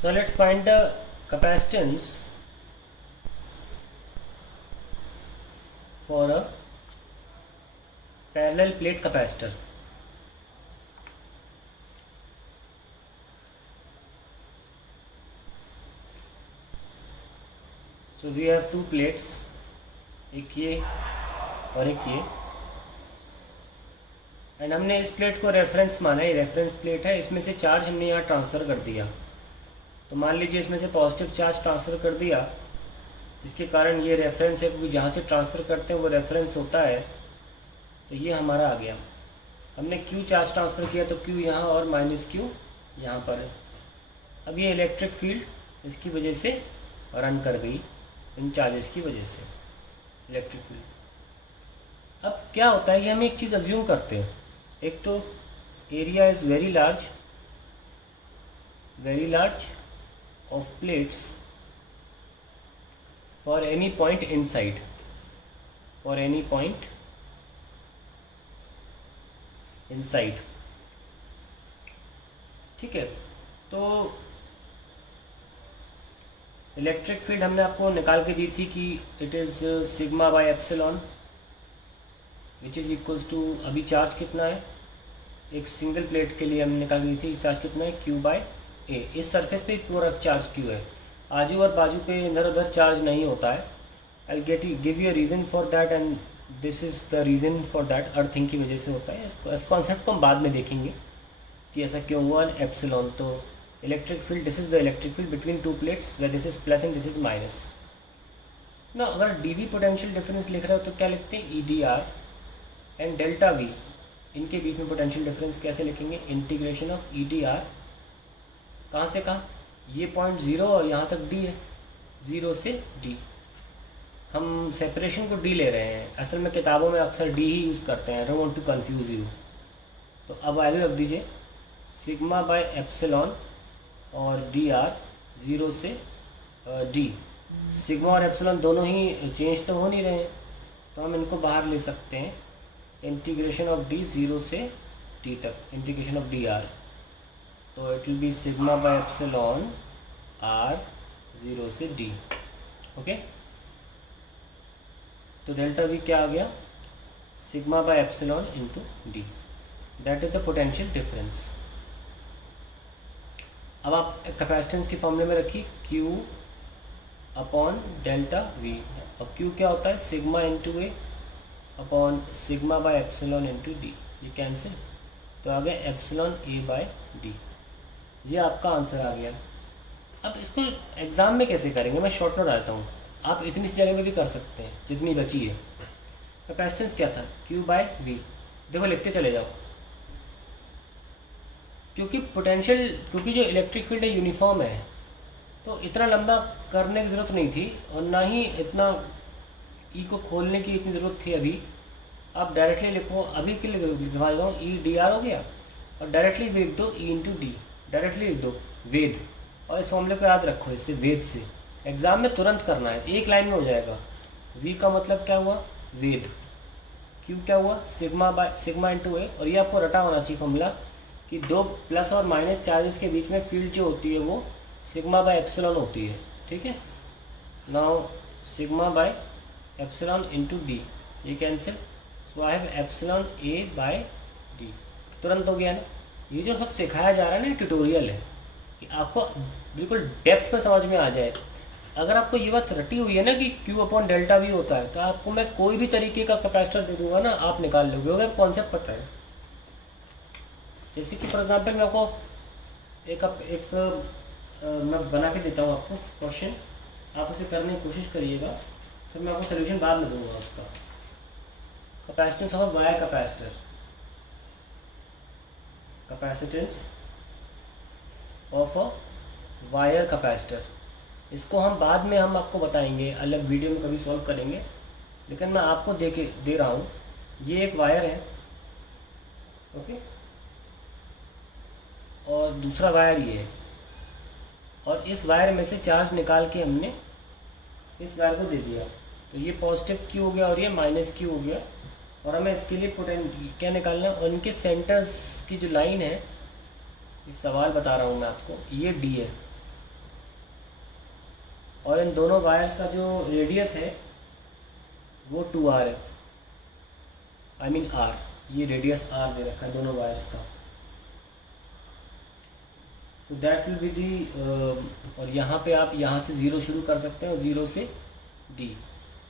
Now let's find the capacitance for a parallel plate capacitor. So we have two plates, एक ये और एक ये, एंड हमने इस प्लेट को रेफरेंस माना, ये रेफरेंस प्लेट है, इसमें से चार्ज हमने यहाँ ट्रांसफ़र कर दिया। तो मान लीजिए इसमें से पॉजिटिव चार्ज ट्रांसफ़र कर दिया, जिसके कारण ये रेफरेंस है, क्योंकि जहाँ से ट्रांसफ़र करते हैं वो रेफरेंस होता है। तो ये हमारा आ गया। हमने क्यू चार्ज ट्रांसफ़र किया तो क्यू यहाँ और माइनस क्यू यहाँ पर है। अब ये इलेक्ट्रिक फील्ड इसकी वजह से रन कर गई, इन चार्जेस की वजह से इलेक्ट्रिक फील्ड। अब क्या होता है कि हम एक चीज़ अज्यूम करते हैं, एक तो area is very large of plates for any point inside, for any point inside. ठीक है, तो इलेक्ट्रिक फील्ड हमने आपको निकाल के दी थी कि it is sigma by epsilon which is equals to, अभी चार्ज कितना है एक सिंगल प्लेट के लिए हमने निकाल दी थी, चार्ज कितना है क्यू बाय ए। इस सरफेस पे पूरा चार्ज क्यू है, आजू और बाजू पे इधर उधर चार्ज नहीं होता है। I give you a reason for that and this is the reason for that, earthing की वजह से होता है। इस कॉन्सेप्ट को हम बाद में देखेंगे कि ऐसा क्यों हुआ। एप्सिलॉन, तो electric field, this is the electric field between two plates where this is plus and this is minus ना। अगर डीवी पोटेंशियल डिफरेंस लिख रहे हो तो क्या लिखते हैं, ई D are and delta we, इनके बीच में पोटेंशियल डिफरेंस कैसे लिखेंगे, integration of E D are, कहाँ से कहाँ, ये पॉइंट ज़ीरो और यहाँ तक डी है, ज़ीरो से डी। हम सेपरेशन को डी ले रहे हैं, असल में किताबों में अक्सर डी ही यूज़ करते हैं, I don't want to confuse you. तो अब वैल्यू रख दीजिए सिग्मा बाय एप्सिलॉन और डी आर, ज़ीरो से डी। सिग्मा और एप्सिलॉन दोनों ही चेंज तो हो नहीं रहे हैं, तो हम इनको बाहर ले सकते हैं, इंटीग्रेशन ऑफ डी ज़ीरो से डी तक, इंटीग्रेशन ऑफ डी आर। तो it will be sigma by epsilon R zero से डी। ओके, तो डेल्टा वी क्या आ गया, sigma by epsilon into D, that is a potential difference. अब आप कैपेसिटेंस के फॉर्मूले में रखिए Q अपॉन डेल्टा V, और Q क्या होता है, sigma into A upon sigma by epsilon into D, ये कैंसिल, तो आ गया एप्सिलॉन ए बाय डी। ये आपका आंसर आ गया। अब इसको एग्ज़ाम में कैसे करेंगे, मैं शॉर्ट नोट आता हूँ, आप इतनी सी जगह में भी कर सकते हैं जितनी बची है। कैपेसिटेंस क्या था, Q बाय V, देखो लिखते चले जाओ, क्योंकि पोटेंशियल, क्योंकि जो इलेक्ट्रिक फील्ड है यूनिफॉर्म है, तो इतना लंबा करने की ज़रूरत नहीं थी, और ना ही इतना ई को खोलने की इतनी ज़रूरत थी। अभी आप डायरेक्टली लिखो, अभी के लिए लिखवा दो ई डी आर हो गया, और डायरेक्टली लिख दो ई इंटू डी, डायरेक्टली लिख दो वेद, और इस फॉर्मूले को याद रखो, इससे वेद से एग्ज़ाम में तुरंत करना है, एक लाइन में हो जाएगा। वी का मतलब क्या हुआ, वेद, क्यू क्या हुआ, सिग्मा बाय सिग्मा इंटू ए, और ये आपको रटा होना चाहिए फॉर्मूला कि दो प्लस और माइनस चार्जेस के बीच में फील्ड जो होती है वो सिग्मा बाय एप्सिलॉन होती है। ठीक है, now sigma by epsilon into D, ये cancel, so I have epsilon A by D, तुरंत हो गया ना। ये जो सब सिखाया जा रहा है ना, ट्यूटोरियल है कि आपको बिल्कुल डेप्थ में समझ में आ जाए। अगर आपको ये बात रटी हुई है ना कि Q अपॉन डेल्टा वी होता है, तो आपको मैं कोई भी तरीके का कैपेसिटर दे दूँगा ना, आप निकाल लोगे, अगर कॉन्सेप्ट पता है। जैसे कि फॉर एग्जांपल मैं आपको मैं बना के देता हूँ आपको क्वेश्चन, आप उसे करने की कोशिश करिएगा, फिर मैं आपको सोल्यूशन बाद में दूंगा उसका। Capacitance of wire capacitor, capacitance of a wire capacitor, इसको हम बाद में हम आपको बताएंगे, अलग वीडियो में कभी सॉल्व करेंगे, लेकिन मैं आपको दे रहा हूँ। ये एक वायर है, ओके, और दूसरा वायर ये है, और इस वायर में से चार्ज निकाल के हमने इस वायर को दे दिया, तो ये पॉजिटिव Q हो गया और ये माइनस Q हो गया, और हमें इसके लिए क्या निकालना है, और इनके सेंटर्स की जो लाइन है, इस सवाल बता रहा हूँ मैं आपको, ये D है, और इन दोनों वायर्स का जो रेडियस है वो 2r है, आई मीन r, ये रेडियस r दे रखा है दोनों वायर्स का। तो दैट विल बी दी, और यहाँ पे आप यहाँ से 0 शुरू कर सकते हैं और 0 से d।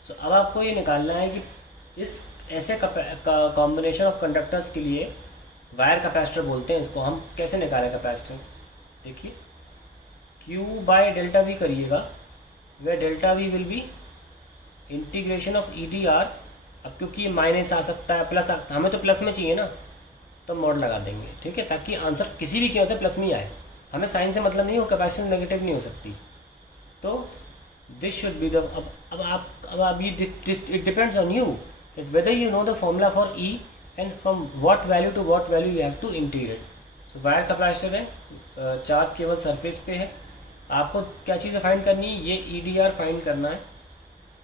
सो अब आपको ये निकालना है कि इस ऐसे कॉम्बिनेशन ऑफ कंडक्टर्स के लिए वायर कैपेसिटर बोलते हैं इसको, हम कैसे निकालें कैपेसिटेंस। देखिए Q बाय डेल्टा वी करिएगा, वे delta V will be integration of E D R. अब क्योंकि ये माइनस आ सकता है, प्लस हमें तो प्लस में चाहिए ना, तो मोड लगा देंगे, ठीक है, ताकि आंसर किसी भी कीमत पे प्लस में ही आए। हमें साइन से मतलब नहीं हो, कैपेसिटेंस नेगेटिव नहीं हो सकती। तो दिस शुड बी द, अब आप ये it depends on you that whether you know the formula for E and from what value to what value you have to integrate. So wire capacitor है, charge केवल surface पे है। आपको क्या चीज़ें फाइंड करनी है, ये ई डी आर फाइंड करना है।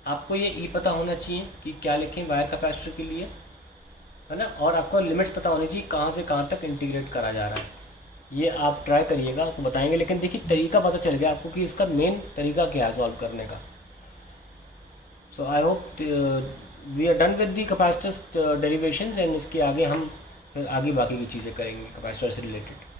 आपको ये ई पता होना चाहिए कि क्या लिखें वायर कैपेसिटर के लिए, है ना, और आपको लिमिट्स पता होनी चाहिए कहाँ से कहाँ तक इंटीग्रेट करा जा रहा है। ये आप ट्राई करिएगा, आपको बताएंगे। लेकिन देखिए तरीका पता चल गया आपको कि इसका मेन तरीका क्या है सॉल्व करने का। So I hope we are done with the capacitors derivations, and इसके आगे हम फिर आगे बाकी की चीज़ें करेंगे कैपेसिटर से रिलेटेड।